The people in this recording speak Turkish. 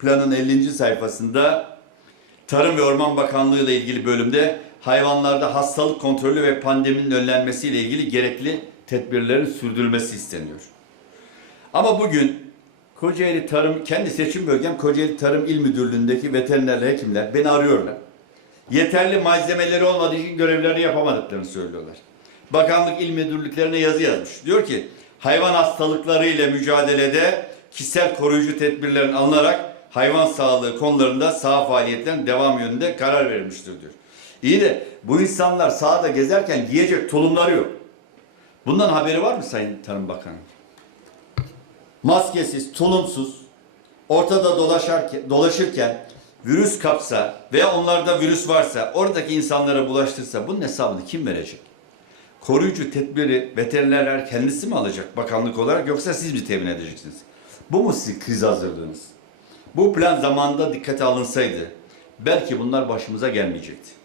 planın 50. sayfasında Tarım ve Orman Bakanlığı ile ilgili bölümde hayvanlarda hastalık kontrolü ve pandeminin önlenmesi ile ilgili gerekli tedbirlerin sürdürülmesi isteniyor. Ama bugün Kocaeli Tarım, kendi seçim bölgem Kocaeli Tarım İl Müdürlüğü'ndeki veterinerle hekimler beni arıyorlar. Yeterli malzemeleri olmadığı için görevlerini yapamadıklarını söylüyorlar. Bakanlık il müdürlüklerine yazı yazmış. Diyor ki hayvan hastalıkları ile mücadelede kişisel koruyucu tedbirlerin alınarak hayvan sağlığı konularında sağ faaliyetlerin devam yönünde karar verilmiştir diyor. İyi de bu insanlar sahada gezerken giyecek tulumları yok. Bundan haberi var mı Sayın Tarım Bakanı? Maskesiz, tulumsuz, ortada dolaşarken, dolaşırken virüs kapsa veya onlarda virüs varsa oradaki insanlara bulaştırsa bunun hesabını kim verecek? Koruyucu tedbiri veterinerler kendisi mi alacak bakanlık olarak yoksa siz mi temin edeceksiniz? Bu mu sizin kriz hazırlığınız? Bu plan zamanında dikkate alınsaydı belki bunlar başımıza gelmeyecekti.